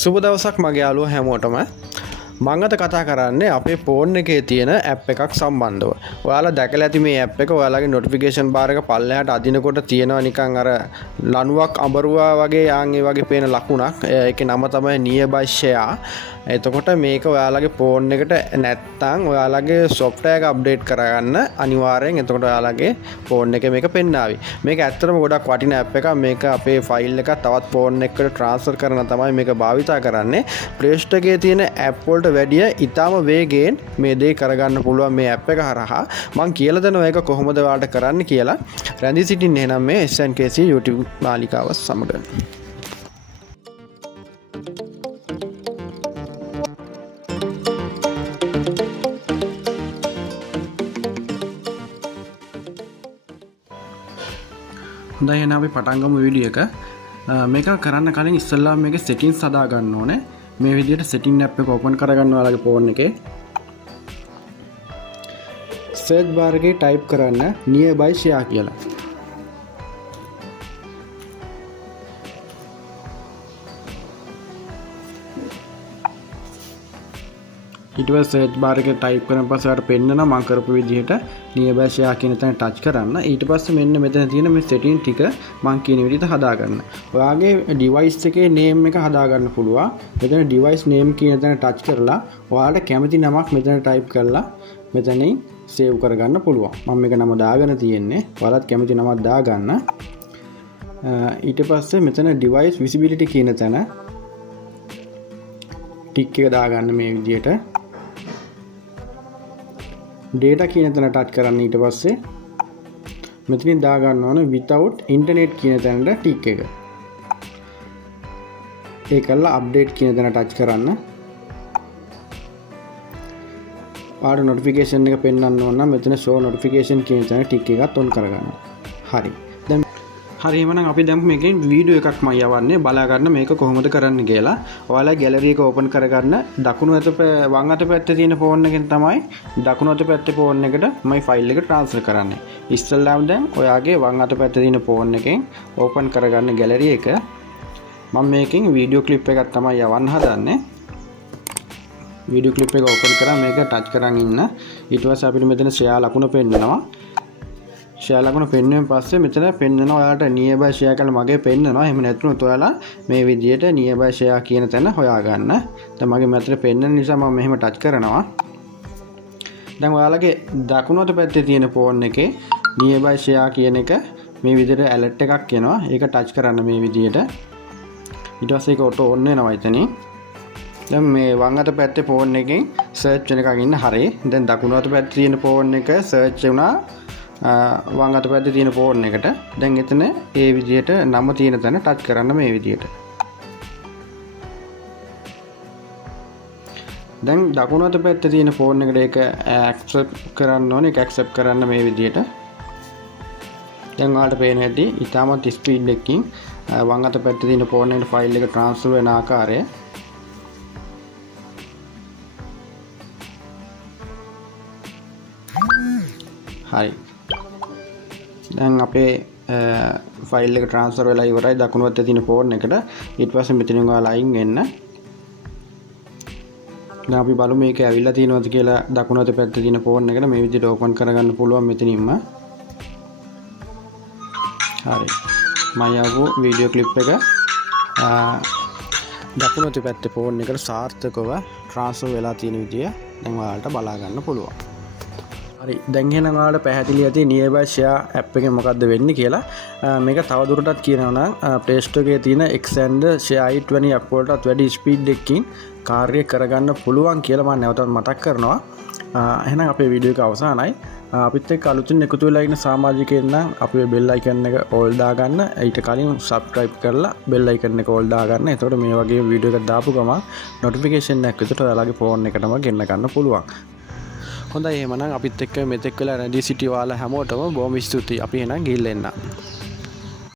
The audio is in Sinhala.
සුබ දවසක් මගේ යාළුවෝ හැමෝටම. මම අද කතා කරන්නේ අපේ ෆෝන් එකේ තියෙන ඇප් එකක් සම්බන්ධව. ඔයාලා දැකලා ඇති මේ ඇප් එක ඔයාලගේ නොටිෆිකේෂන් බාර් එක පල්ලෙහාට අදිනකොට තියෙනවා නිකන් අර ලණුවක් අඹරුවා වගේ යාන් ඒ වගේ පේන ලකුණක්. ඒකේ නම තමයි nearby share. එතකොට මේක ඔයාලගේ ෆෝන් එකට නැත්තම් ඔයාලගේ software එක අප්ඩේට් කරගන්න අනිවාර්යෙන් එතකොට ඔයාලගේ ෆෝන් එකේ මේක පෙන්නාවි. මේක ඇත්තටම ගොඩක් වටින ඇප් එකක්. මේක අපේ ෆයිල් එක තවත් ෆෝන් එකකට ට්‍රාන්ස්ෆර් කරන තමයි මේක භාවිතා කරන්නේ. Play Store එකේ තියෙන ඇප් වලට වැඩිය ඉතාම වේගයෙන් මේ දේ කරගන්න පුළුවන් මේ ඇප් එක හරහා. මම කියලා දෙනවා ඒක කොහොමද ඔයාලට කරන්න කියලා. රැඳී සිටින්න එහෙනම් මේ SNKC YouTube නාලිකාව සමග. හොඳයි එහෙනම් අපි පටන් ගමු වීඩියෝ එක. මේක කරන්න කලින් ඉස්සෙල්ලාම මේකේ settings හදා ගන්න ඕනේ. මේ විදිහට setting app එක open කරගන්න ඔයාලගේ phone එකේ. search bar එකේ type කරන්න nearby share කියලා. ඊට පස්සේ search bar එකේ type කරන පස්සේ ඔයාලට පෙන්නනවා මම කරපු විදිහට nearby share කියන තැන touch කරන්න. ඊට පස්සේ මෙන්න මෙතන තියෙන මේ setting ටික මම කියන විදිහට හදා ගන්න. ඔයාගේ device එකේ name එක හදා ගන්න පුළුවන්. මෙතන device name කියන තැන touch කරලා ඔයාලට කැමති නමක් මෙතන type කරලා මෙතනින් save කරගන්න පුළුවන්. මම මේක නම දාගෙන තියෙන්නේ. ඔයාලත් කැමති නමක් දාගන්න. ඊට පස්සේ මෙතන device visibility කියන තැන ටික් එක දාගන්න මේ විදිහට. data කියන තැන touch කරන්න. ඊට පස්සේ මෙතනින් දා ගන්න ඕන without internet කියන තැනට ටික් එක. ඒකල්ලා update කියන තැන touch කරන්න. පාඩ notification එක පෙන්වන්න ඕන නම් මෙතන show notification කියන තැන ටික් එකත් on කරගන්න. හරි. දැන් හරි එහෙනම් අපි දැන් මේකෙන් වීඩියෝ එකක් මම යවන්නේ බලා ගන්න මේක කොහොමද කරන්න කියලා. ඔයාලා ගැලරි එක ඕපන් කරගන්න දකුණු අත වම් අත පැත්තේ තියෙන ෆෝන් එකෙන් තමයි දකුණු අත පැත්තේ ෆෝන් එකට මම ෆයිල් එක ට්‍රාන්ස්ෆර් කරන්නේ. ඉස්සෙල්ලාම දැන් ඔයාගේ වම් අත පැත්තේ තියෙන ෆෝන් එකෙන් ඕපන් කරගන්න ගැලරි එක. මම මේකෙන් වීඩියෝ ක්ලිප් එකක් තමයි යවන්න හදන්නේ. වීඩියෝ ක්ලිප් එක ඕපන් කරා මේක ටච් කරන් ඉන්න. ඊට පස්සේ අපිට මෙතන share ලකුණ පෙන්නනවා. share ලකුණ පෙන්වුවෙන් පස්සේ මෙතන පෙන්නනවා ඔයාලට nearby share කියලා මගේ පෙන්නනවා. එහෙම නැත්නම් ඔයාලා මේ විදිහට nearby share කියන තැන හොයාගන්න. දැන් මගේ මෙතන පෙන්නන නිසා මම මෙහෙම ටච් කරනවා. දැන් ඔයාලගේ දකුණු අත පැත්තේ තියෙන ෆෝන් එකේ nearby share කියන එක මේ විදිහට alert එකක් එනවා. ඒක ටච් කරන්න මේ විදිහට. ඊට පස්සේ ඒක auto on වෙනවා එතනින්. දැන් මේ වම් අත පැත්තේ ෆෝන් එකෙන් search වෙන එකක් ඉන්න හරි. දැන් දකුණු අත පැත්තේ තියෙන ෆෝන් එක search වුණා වම් අත පැත්තේ තියෙන ෆෝන් එකට. දැන් එතන ඒ විදිහට නම තියෙන තැන ටච් කරන්න මේ විදිහට. දැන් දකුණු අත පැත්තේ තියෙන ෆෝන් එකට ඒක accept කරන්න ඕනේ. ඒක accept කරන්න මේ විදිහට. දැන් ඔයාලට පේන හැටි ඉතාමත් ස්පීඩ් එකකින් වම් අත පැත්තේ තියෙන ෆෝන් එකට ෆයිල් එක transfer වෙන ආකාරය. හරි. දැන් අපේ ෆයිල් එක ට්‍රාන්ස්ෆර් වෙලා ඉවරයි දකුණු අතේ තියෙන ෆෝන් එකට. ඊට පස්සේ මෙතනින් ඔයාලා අයින් වෙන්න. දැන් අපි බලමු මේක ඇවිල්ලා තියෙනවද කියලා. දකුණු අතේ පැත්තේ තියෙන ෆෝන් එකට මේ විදිහට ඕපන් කරගන්න පුළුවන් මෙතනින්ම. හරි. මම යවපු වීඩියෝ ක්ලිප් එක දකුණු අතේ පැත්තේ ෆෝන් එකට සාර්ථකව ට්‍රාන්ස්ෆර් වෙලා තියෙන විදිය දැන් ඔයාලට බලා ගන්න පුළුවන්. හරි. දැන් එහෙනම් ඔයාලට පැහැදිලි ඇති nearby share app එකෙන් මොකද්ද වෙන්නේ කියලා. මේක තවදුරටත් කියනවා නම් Play Store එකේ තියෙන extend share i20 app වලටත් වැඩි ස්පීඩ් එකකින් කාර්ය කරගන්න පුළුවන් කියලා මම නැවතත් මතක් කරනවා. එහෙනම් අපේ වීඩියෝ එක අවසానයි. අපිත් එක්ක අලුතින් එකතු වෙලා ඉන්න සමාජිකයන් නම් අපේ bell icon එක all දාගන්න. ඊට කලින් subscribe කරලා bell icon එක all දාගන්න. එතකොට මේ වගේ වීඩියෝ එකක් දාපු ගමන් notification එකක් විතර ඔයාලගේ phone එකටම ගෙන්න ගන්න පුළුවන්. හොඳයි එහෙනම් අපිත් එක්ක මෙතෙක් වෙලා රැඳී සිටි ඔයාලා හැමෝටම බොහොම ස්තුතියි. අපි එහෙනම් ගිහිල්ලා එන්න.